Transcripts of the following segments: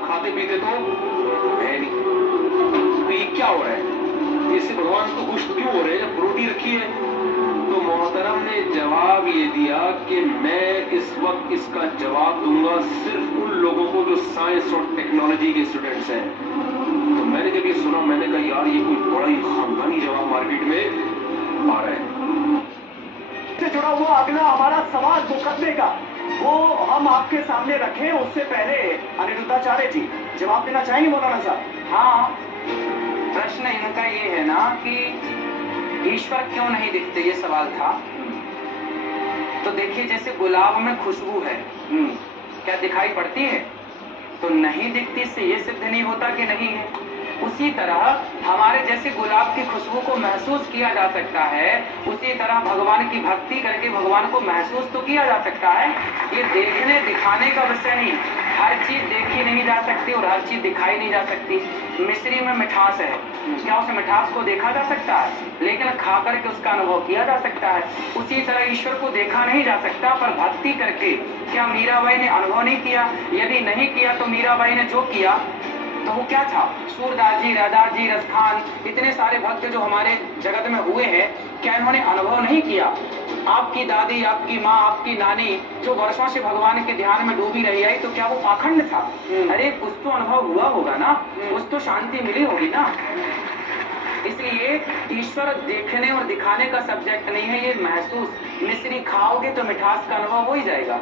खाते पीते तो है नहीं, तो ये क्या हो रहा है? इससे भगवान को खुश क्यों हो रहे हैं जब रोटी रखी है? तो मोहतरम ने जवाब ये दिया कि मैं इस वक्त इसका जवाब दूंगा सिर्फ उन लोगों को जो साइंस और टेक्नोलॉजी के स्टूडेंट्स हैं। तो मैंने जब ये सुना, मैंने कहा यार ये कोई बड़ा ही खानदानी जवाब मार्केट में आ रहा है। से जुड़ा हुआ अगला हमारा सवाल मुकदमे का वो हम आपके सामने रखें, उससे पहले अनिरुद्धाचार्य जी जवाब देना चाहेंगे मौलाना साहब? हाँ, प्रश्न इनका ये है ना कि ईश्वर क्यों नहीं दिखते, ये सवाल था। तो देखिए, जैसे गुलाब में खुशबू है, क्या दिखाई पड़ती है? तो नहीं दिखती, इससे ये सिद्ध नहीं होता कि नहीं है। उसी तरह हमारे जैसे गुलाब की खुशबू को महसूस किया जा सकता है, उसी तरह भगवान की भक्ति करके भगवान को महसूस तो किया जा सकता है। ये देखने दिखाने का विषय नहीं। हर चीज देखी नहीं जा सकती और हर चीज दिखाई नहीं जा सकती। मिश्री में मिठास है, क्या उस मिठास को देखा जा सकता है? लेकिन खा करके उसका अनुभव किया जा सकता है। उसी तरह ईश्वर को देखा नहीं जा सकता, पर भक्ति करके क्या मीराबाई ने अनुभव नहीं किया? यदि नहीं किया तो मीराबाई ने जो किया तो वो क्या था? सूरदास जी, राधास जी, रसखान, इतने सारे भक्त जो हमारे जगत में हुए हैं, क्या इन्होंने अनुभव नहीं किया? आपकी दादी, आपकी माँ, आपकी नानी जो वर्षों से भगवान के ध्यान में डूबी रही है, तो क्या वो पाखंड था? अरे कुछ तो अनुभव हुआ होगा ना, कुछ तो शांति मिली होगी ना। इसलिए ईश्वर देखने और दिखाने का सब्जेक्ट नहीं है, ये महसूस। मिश्री खाओगे तो मिठास का अनुभव हो ही जाएगा,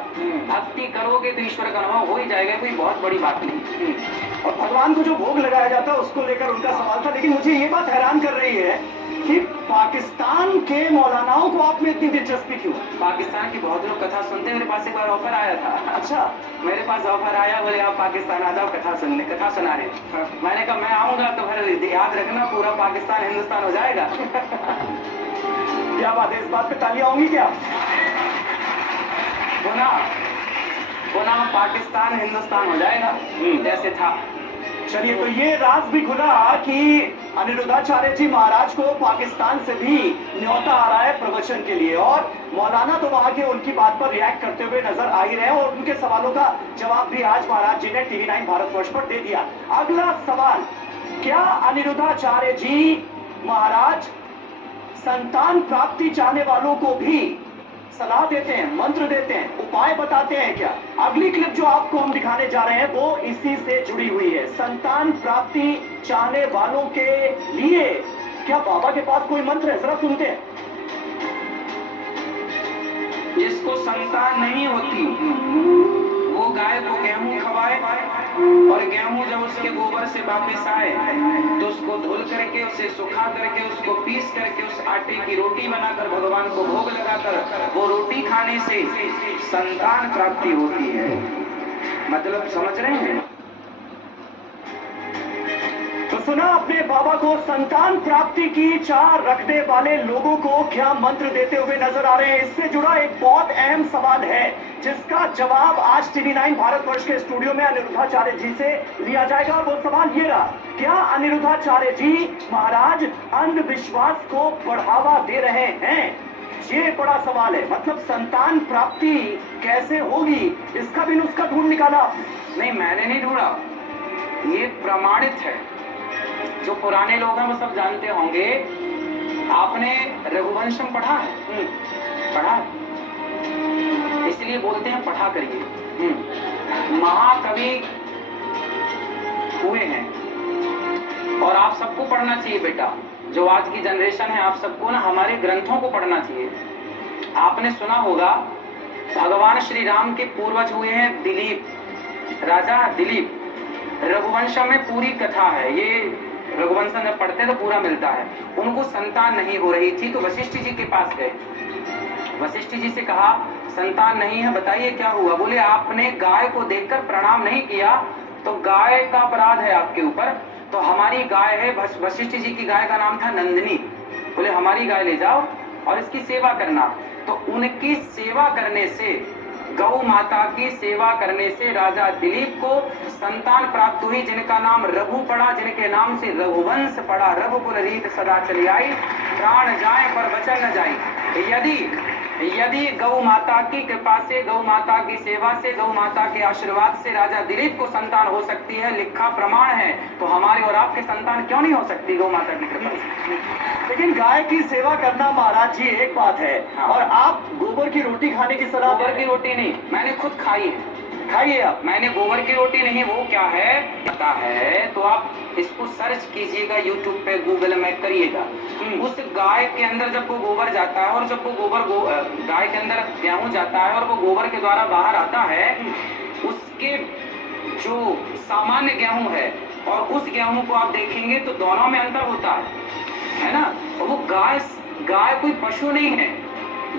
भक्ति करोगे तो ईश्वर का अनुभव हो ही जाएगा, कोई बहुत बड़ी बात नहीं। और भगवान को जो भोग लगाया जाता है उसको लेकर उनका सवाल था। लेकिन मुझे ये बात हैरान कर रही है कि पाकिस्तान के मौलानाओं को आप में इतनी दिलचस्पी क्यों? पाकिस्तान की बहुत लोग कथा सुनते हैं। मेरे पास एक बार ऑफर आया था। अच्छा, मेरे पास ऑफर आया, बोले आप पाकिस्तान आ जाओ कथा सुनने, कथा सुना रहे। हाँ। मैंने कहा मैं आऊंगा तो फिर याद रखना पूरा पाकिस्तान हिंदुस्तान हो जाएगा। क्या बात है, इस बात पे तालियां होंगी क्या? पुनः पाकिस्तान हिंदुस्तान हो जाएगा जैसे था। चलिए, तो ये राज भी खुला कि अनिरुद्धाचार्य जी महाराज को पाकिस्तान से भी न्योता आ रहा है प्रवचन के लिए, और मौलाना तो वहां के उनकी बात पर रिएक्ट करते हुए नजर आ ही रहे हैं, और उनके सवालों का जवाब भी आज महाराज जी ने टीवी 9 भारतवर्ष पर दे दिया। अगला सवाल, क्या अनिरुद्धाचार्य जी महाराज संतान प्राप्ति चाहने वालों को भी सलाह देते हैं, मंत्र देते हैं, उपाय बताते हैं क्या? अगली क्लिप जो आपको हम दिखाने जा रहे हैं वो इसी से जुड़ी हुई है। संतान प्राप्ति चाहने वालों के लिए क्या बाबा के पास कोई मंत्र है? जरा सुनते हैं। जिसको संतान नहीं होती वो गाय को गेहूं खवाए, और गेहूं जब उसके गोबर से वापस आए तो उसको धुल करके, उसे सुखा करके, उसको पीस करके उस आटे की रोटी बनाकर भगवान को भोग लगाकर वो रोटी खाने से संतान प्राप्ति होती है। मतलब समझ रहे हैं? तो सुना अपने बाबा को, संतान प्राप्ति की चाह रखने वाले लोगों को क्या मंत्र देते हुए नजर आ रहे हैं? इससे जुड़ा एक बहुत अहम सवाल है जिसका जवाब आज टीवी 9 भारतवर्ष के स्टूडियो में अनिरुद्धाचार्य जी से लिया जाएगा। वो सवाल ये रहा, क्या अनिरुद्धाचार्य जी महाराज अंधविश्वास को बढ़ावा दे रहे हैं? ये बड़ा सवाल है। मतलब संतान प्राप्ति कैसे होगी, इसका भी नुस्खा ढूंढ निकाला? नहीं, मैंने नहीं ढूंढा, ये प्रमाणित है। जो पुराने लोग हैं वो सब जानते होंगे। आपने रघुवंशम पढ़ा है? पढ़ा है, इसलिए बोलते हैं पढ़ा करिए। महाकवि हुए हैं और आप सबको पढ़ना चाहिए बेटा। जो आज की जनरेशन है, आप सबको ना हमारे ग्रंथों को पढ़ना चाहिए। आपने सुना होगा भगवान श्री राम के पूर्वज हुए हैं दिलीप, राजा दिलीप। रघुवंशम में पूरी कथा है। ये रघुवंशम जब पढ़ते तो पूरा मिलता है। उनको संतान नहीं हो रही थी तो वशिष्ठ जी के पास गए। वशिष्ठ जी से कहा संतान नहीं है, बताइए क्या हुआ? बोले आपने गाय को देखकर प्रणाम नहीं किया तो गाय का अपराध है आपके ऊपर। तो हमारी गाय है, वशिष्ठ जी की गाय का नाम था नंदिनी। बोले हमारी गाय ले जाओ और इसकी सेवा करना। तो उनकी सेवा करने से, गौ माता की सेवा करने से राजा दिलीप को संतान प्राप्त हुई, जिनका नाम रघु पड़ा, जिनके नाम से रघुवंश पड़ा। रघुकुल रीत सदा चली आई, प्राण जाए पर वचन न जाए। यदि यदि गौ माता की कृपा से, गौ माता की सेवा से, गौ माता के आशीर्वाद से राजा दिलीप को संतान हो सकती है, लिखा प्रमाण है, तो हमारी और आपकी संतान क्यों नहीं हो सकती गौ माता की कृपा से? लेकिन गाय की सेवा करना महाराज जी एक बात है, हाँ। और आप गोबर की रोटी खाने की सलाह गोबर की रोटी नहीं, मैंने खुद खाई है। खाइए आप। मैंने गोबर की रोटी नहीं, वो क्या है पता है तो आप इसको सर्च कीजिएगा यूट्यूब पे, गूगल में करिएगा। उस गाय के अंदर जब वो गोबर जाता है और जब वो गोबर गाय के अंदर गेहूं जाता है और वो गोबर के द्वारा बाहर आता है, उसके जो सामान्य गेहूं है और उस गेहूं को आप देखेंगे तो दोनों में अंतर होता है ना। और वो गाय कोई पशु नहीं है।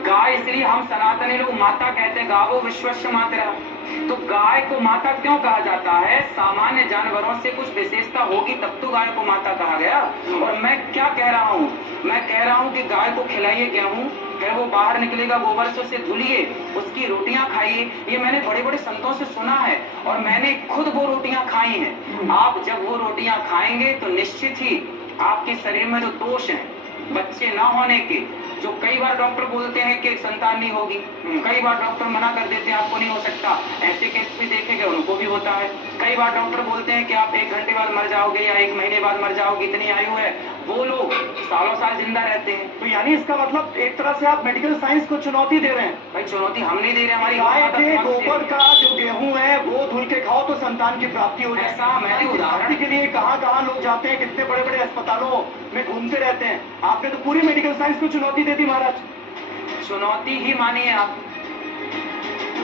गाय इसलिए हम सनातनी लोग माता कहते हैं, गावो विश्वस्य मातरः। तो गाय को माता क्यों कहा जाता है? सामान्य जानवरों से कुछ विशेषता होगी तब तो गाय को माता कहा गया। और मैं क्या कह रहा हूँ, मैं कह रहा हूँ कि गाय को खिलाइए गेहूं, फिर वो बाहर निकलेगा गोबर से उसे धुलिए, उसकी रोटियां खाइए। ये मैंने बड़े बड़े संतों से सुना है और मैंने खुद वो रोटियां खाई हैं। आप जब वो रोटियां खाएंगे तो निश्चित ही आपके शरीर में जो दोष हैं बच्चे ना होने के, जो कई बार डॉक्टर बोलते हैं कि संतान नहीं होगी, कई बार डॉक्टर मना कर देते हैं आपको नहीं हो सकता, ऐसे केस भी देखे गए उनको भी होता है। कई बार डॉक्टर बोलते हैं कि आप 1 घंटे बाद मर जाओगे या 1 महीने बाद मर जाओगे, इतनी आयु है, वो लोग सालों साल जिंदा रहते हैं। तो यानी इसका मतलब एक तरह से आप मेडिकल साइंस को चुनौती दे रहे हैं। भाई चुनौती हम नहीं दे रहे, हमारी गाय के गोबर का जो गेहूं है वो धुल के खाओ तो संतान की प्राप्ति हो जाए। ऐसा मैंने उदाहरण के लिए कहाँ लोग जाते हैं, कितने बड़े बड़े अस्पतालों में घूमते रहते हैं। आपने तो पूरी मेडिकल साइंस को चुनौती दे दी महाराज। चुनौती ही मानिए आप।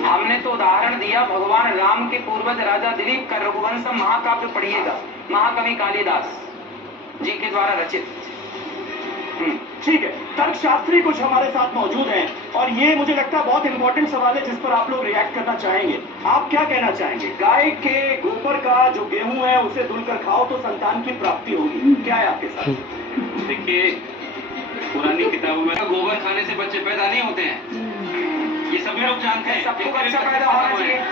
हमने तो उदाहरण दिया भगवान राम के पूर्वज राजा दिलीप का रघुवंशम महाकाव्य पढ़िएगा, महाकवि कालिदास जी के द्वारा रचित। ठीक है, तर्कशास्त्री कुछ हमारे साथ मौजूद हैं और ये मुझे लगता है बहुत इंपॉर्टेंट सवाल है जिस पर आप लोग रिएक्ट करना चाहेंगे। आप क्या कहना चाहेंगे? गाय के गोबर का जो गेहूं है उसे धुलकर खाओ तो संतान की प्राप्ति होगी, क्या है आपके साथ? देखिए, पुरानी किताबों में गोबर खाने से बच्चे पैदा नहीं होते हैं, ये सभी लोग जानते हैं। सबको बच्चा पैदा होना चाहिए,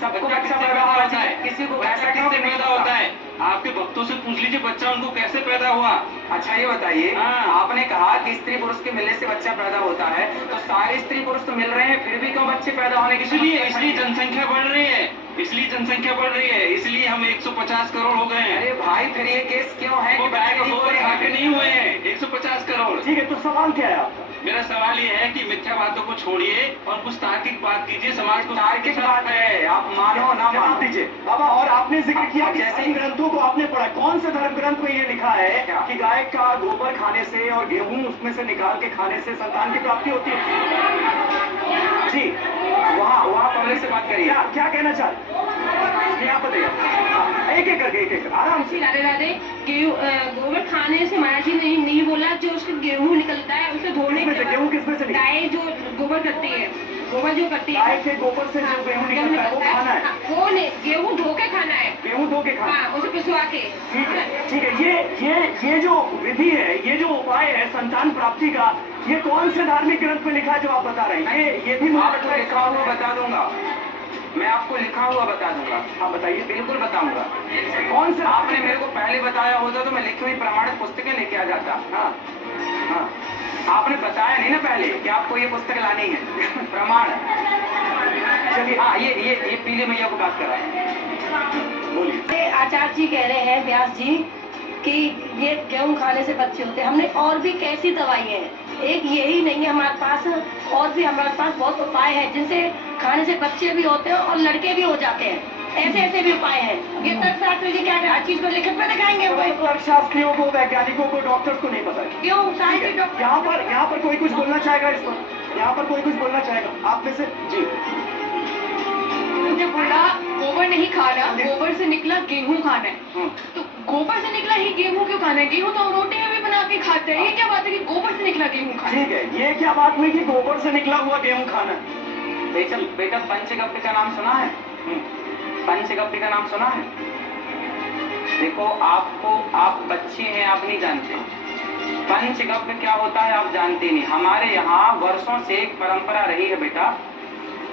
सबको बच्चा पैदा होना चाहिए, किसी को बच्चा किससे पैदा होता है? आपके भक्तों से पूछ लीजिए बच्चा उनको कैसे पैदा हुआ। अच्छा ये बताइए, आपने कहा कि स्त्री पुरुष के मिलने से बच्चा पैदा होता है, तो सारे स्त्री पुरुष तो मिल रहे हैं फिर भी क्यों बच्चे पैदा होने की? इसलिए जनसंख्या बढ़ रही है, इसलिए जनसंख्या बढ़ रही है, इसलिए हम 150 करोड़ हो गए हैं। अरे भाई फिर ये केस क्यों है? वो गाय का गोबर खा के नहीं हुए हैं 150 करोड़। ठीक है, तो सवाल क्या है आपका? मेरा सवाल ये है कि मिथ्या बातों को छोड़िए और कुछ तार्किक बात कीजिए, समाज को तार्किक बात है, आप मानो ना मानो दीजिए बाबा। और आपने जिक्र किया कि जैसे इन ग्रंथों को आपने पढ़ा, कौन से धर्म ग्रंथ में ये लिखा है कि गाय का गोबर खाने से और गेहूं उसमें से निकाल के खाने से संतान की प्राप्ति होती है? जी वहाँ पब्लिक से बात करिए। क्या कहना चाहते आप बताइए, एक एक करके आराम से। राधे राधे। गोबर खाने से महाराज जी नहीं बोला, जो उसका गेहूं निकलता है उसे धोने के बाद गेहूं किसमें से गाय जो गोबर करती है, गोबर जो करती है, गाय के गोबर से जो गेहूं निकलता है वो खाना है? वो गेहूं धो के खाना है, गेहूं धो के खाना। हाँ, उसे पिसवा के। ठीक है, ये जो विधि है, ये जो उपाय है संतान प्राप्ति का, ये कौन से धार्मिक ग्रंथ में लिखा है जो आप बता रहे हैं? ये भी आपको लिखा हुआ बता दूंगा, मैं आपको लिखा हुआ बता दूंगा। हाँ बताइए। बिल्कुल बताऊंगा। कौन से? आपने मेरे को पहले बताया होता तो मैं लिखी हुई प्रमाणित पुस्तकें लेके आ जाता। हाँ, आपने बताया नहीं ना पहले कि आपको ये पुस्तक लानी है, प्रमाण। चलिए हाँ, ये पीली मैया को बात कर रहा है, बोलिए। आचार्य जी कह रहे हैं, व्यास जी, कि ये गेहूं खाने से बच्चे होते हैं। हमने और भी कैसी दवाइयाँ हैं, एक यही नहीं है हमारे पास, और भी हमारे पास बहुत उपाय हैं जिनसे खाने से बच्चे भी होते हैं और लड़के भी हो जाते हैं। ऐसे भी उपाय हैं। ये तर्कशास्त्री जी क्या हर चीज को लिखित में दिखाएंगे? तर्कशास्त्रियों को, वैज्ञानिकों को, डॉक्टर्स को नहीं पता है। क्यों? सारे डॉक्टर यहाँ पर कोई कुछ बोलना चाहेगा इस पर? यहाँ पर कोई कुछ बोलना चाहेगा आप में से? जी। मुझे बोला गोबर नहीं खाना, गोबर से निकला गेहूं खाना है। तो गोबर से निकला ही गेहूं क्यों खाना है? गेहूं तो हम रोटी में भी बना के खाते हैं। ये क्या बात है कि गोबर से निकला गेहूं खाना? ठीक है, ये क्या बात हुई कि गोबर से निकला हुआ गेहूं खाना है? बेटा पंचगव्य का नाम सुना है? पंचगव्य का नाम सुना है? देखो आप बच्चे हैं, आप नहीं जानते पंचगव्य क्या होता है, आप जानते नहीं। हमारे यहाँ वर्षों से एक परंपरा रही है बेटा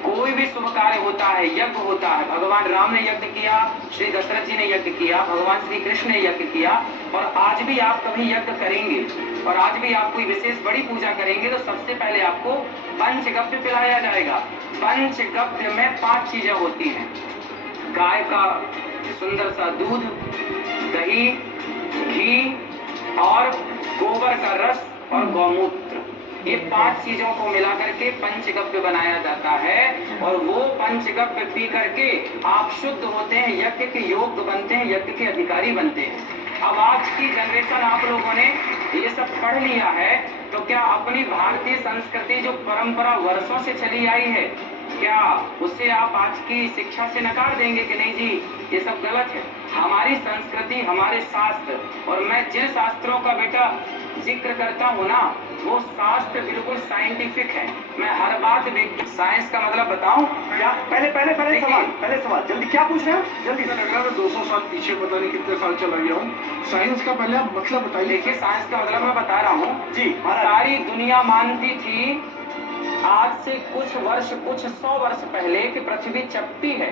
कोई भी शुभ कार्य होता है, यज्ञ होता है, भगवान राम ने यज्ञ किया, श्री दशरथ जी ने यज्ञ किया, भगवान श्री कृष्ण ने यज्ञ किया, और आज भी आप कभी यज्ञ करेंगे और आज भी आप कोई विशेष बड़ी पूजा करेंगे तो सबसे पहले आपको पंचगव्य पिलाया जाएगा। पंचगव्य में 5 चीजें होती हैं। गाय का सुंदर सा दूध, दही, घी और गोबर का रस और गौमूत्र, ये 5 चीजों को मिलाकर के पंचगव्य बनाया जाता है, और वो पंचगव्य पी करके आप शुद्ध होते हैं, यज्ञ के योग्य बनते हैं, यज्ञ के अधिकारी बनते हैं। अब आज की जनरेशन आप लोगों ने ये सब पढ़ लिया है, तो क्या अपनी भारतीय संस्कृति जो परंपरा वर्षों से चली आई है, क्या उससे आप आज की शिक्षा से नकार देंगे कि नहीं जी ये सब गलत है? हमारी संस्कृति, हमारे शास्त्र, और मैं जिन शास्त्रों का बेटा जिक्र करता हूँ ना, वो शास्त्र बिल्कुल साइंटिफिक है। मैं हर बात साइंस का मतलब बताऊं क्या? पहले सवाल जल्दी, क्या पूछ रहे हैं जल्दी? लग रहा है 200 साल पीछे, पता नहीं कितने साल चला गया हूँ। साइंस का पहले आप मतलब बताइए। देखिए, साइंस का मतलब मैं बता रहा हूँ जी। सारी दुनिया मानती थी आज से कुछ 100 वर्ष पहले कि पृथ्वी चपटी है।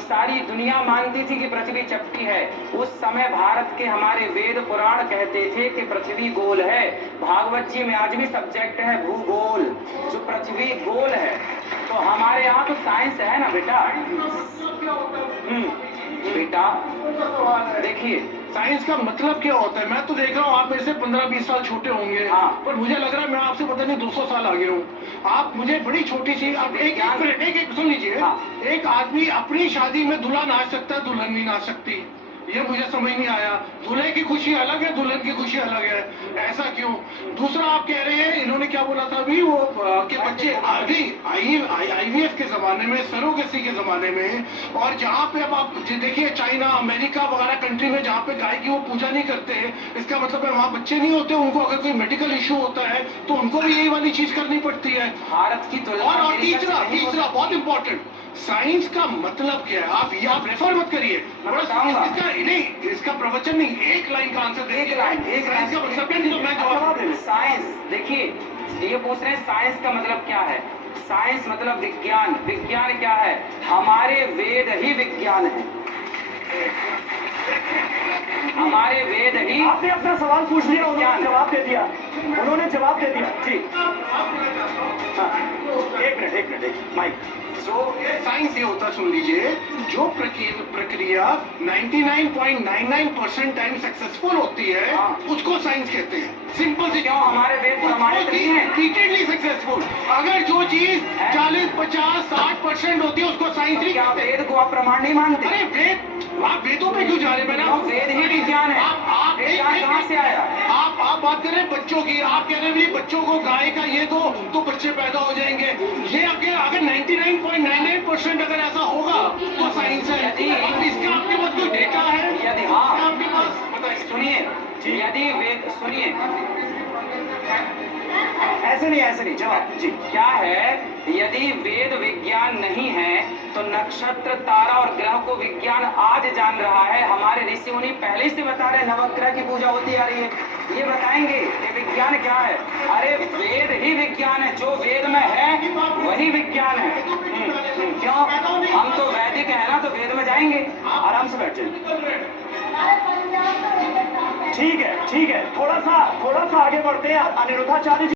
सारी दुनिया मानती थी कि पृथ्वी चपटी है। उस समय भारत के हमारे वेद पुराण कहते थे कि पृथ्वी गोल है। भागवत जी में आज भी सब्जेक्ट है भूगोल, जो पृथ्वी गोल है। तो हमारे यहाँ तो साइंस है ना बेटा। बेटा देखिए, साइंस का मतलब क्या होता है? मैं तो देख रहा हूँ आप मेरे से 15-20 साल छोटे होंगे। हाँ। पर मुझे लग रहा है मैं आपसे पता नहीं 200 साल आगे हूँ। आप मुझे बड़ी छोटी सी, आप एक सुन लीजिए। हाँ। एक आदमी अपनी शादी में दूल्हा नाच सकता है, दुल्हन नहीं नाच सकती। ये मुझे समझ नहीं आया। दूल्हे की खुशी अलग है, दुल्हन की खुशी अलग है, ऐसा क्यों? दूसरा आप कह रहे हैं, इन्होंने क्या बोला था अभी, वो के बच्चे IVF के जमाने में, सरोगेसी के जमाने में, और जहाँ पे अब आप देखिए चाइना, अमेरिका वगैरह कंट्री में जहाँ पे गाय की वो पूजा नहीं करते, इसका मतलब है वहाँ बच्चे नहीं होते। उनको अगर कोई मेडिकल इश्यू होता है तो उनको भी यही वाली चीज करनी पड़ती है। भारत की तुलना और तीसरा बहुत इंपॉर्टेंट, साइंस का मतलब क्या है? आप रेफर मत करिए, इसका प्रवचन नहीं, एक लाइन का आंसर दे। साइंस का मतलब क्या? तो मैं जवाब दे। साइंस, देखिए ये पूछ रहे हैं साइंस का मतलब क्या है। साइंस मतलब विज्ञान। विज्ञान क्या है? हमारे वेद ही विज्ञान है। हमारे वेद ही। आपने अपना सवाल पूछ लिया, उन्होंने जवाब दे दिया। जी हाँ, एक मिनट माइक। जो साइंस ये होता, सुन लीजिए, जो प्रक्रिया 99.99% टाइम सक्सेसफुल होती है, उसको साइंस कहते हैं। सिंपल सी। क्यों? हमारे वेद प्रमाणित नहीं है। Repeatedly successful. अगर जो चीज 40, 50, 60% होती है उसको साइंस नहीं क्या कहते। वेद को आप प्रमाण नहीं मानते? अरे वेद, आप वेदों पे क्यों जा रहे हैं? वेद ही विज्ञान है। आप विज्ञान कहाँ से आया? आप बात कर रहे हैं बच्चों की, आप कह रहे हैं बच्चों को गाय का ये दो तो बच्चे पैदा हो जाएंगे। ये अगर 99.99% अगर ऐसा होगा तो साइंस है। इसका आपके पास कोई डेटा है? यदि हाँ, आपके पास बताइए। सुनिए, यदि वेद, सुनिए, ऐसे नहीं जवाब जी। क्या है? यदि वेद विज्ञान नहीं है तो नक्षत्र, तारा और ग्रह को विज्ञान आज जान रहा है। हमारे ऋषि मुनि पहले से बता रहे, नवग्रह की पूजा होती आ रही है। ये बताएंगे कि विज्ञान क्या है? अरे वेद ही विज्ञान है। जो वेद में है वही विज्ञान है। क्यों? हम तो वैदिक है ना, तो वेद में जाएंगे। आराम से बैठ जाइए। ठीक है, थोड़ा सा आगे बढ़ते हैं। अनिरुद्धाचार्य जी